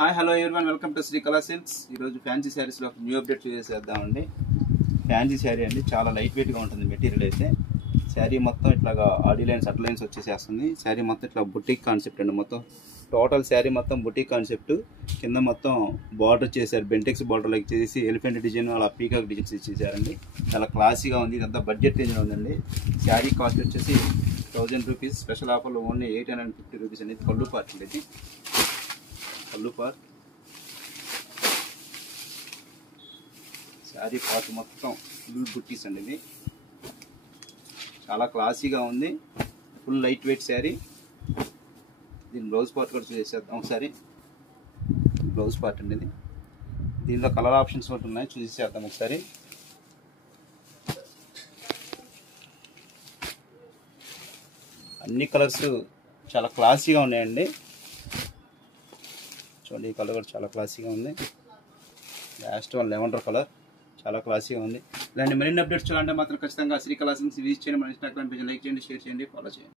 Hi hello everyone, welcome to Srikala silks. ఈరోజు fancy శారీస్లో ఒక న్యూ అప్డేట్ చేసేద్దామండి. ఫ్యాన్సీ శారీ అండి, చాలా లైట్ వెయిట్గా ఉంటుంది మెటీరియల్ అయితే. శారీ మొత్తం ఇట్లాగా ఆడి లైన్స్ అట్ లైన్స్ వచ్చేసేస్తుంది. శారీ మొత్తం ఇట్లా బుటీక్ కాన్సెప్ట్ అండి. మొత్తం టోటల్ శారీ మొత్తం బుటీక్ కాన్సెప్ట్. కింద మొత్తం బార్డర్ చేశారు, బెంటెక్స్ బార్డర్ లైక్ చేసి ఎలిఫెంట్ డిజైన్ అలా పీకాక్ డిజైన్స్ ఇచ్చేసారండి. చాలా క్లాసీగా ఉంది. ఇదంతా బడ్జెట్ రేంజ్లో ఉందండి. శారీ కాస్ట్ వచ్చేసి 1000 రూపీస్. స్పెషల్ ఆఫర్లో ఓన్లీ 850 రూపీస్ అనేది. పళ్ళు పార్ట్ అండి, పళ్ళు పార్ట్. శారీ పార్ట్ మొత్తం ఫుల్ బుట్టీస్ అండి. ఇది చాలా క్లాసీగా ఉంది. Full light weight sari. దీని బ్లౌజ్ పార్ట్ కూడా చూసేద్దాం ఒకసారి. బ్లౌజ్ పార్ట్ అండి ఇది. దీనిలో కలర్ ఆప్షన్స్ కూడా ఉన్నాయి, చూసేద్దాం ఒకసారి. అన్ని కలర్స్ చాలా క్లాసీగా ఉన్నాయండి. చూడండి, ఈ కలర్ కూడా చాలా క్లాసీగా ఉంది. లాస్ట్ వన్ లెవెండర్ కలర్, చాలా క్లాసీగా ఉంది. ఇలాంటి మరిన్ని అప్డేట్స్ చూడాలంటే మాత్రం ఖచ్చితంగా శ్రీకళా సిల్క్స్ విజిట్ చేయండి. మన ఇన్స్టాగ్రామ్ పేజ్ లైక్ చేయండి, షేర్ చేయండి, ఫాలో చేయండి.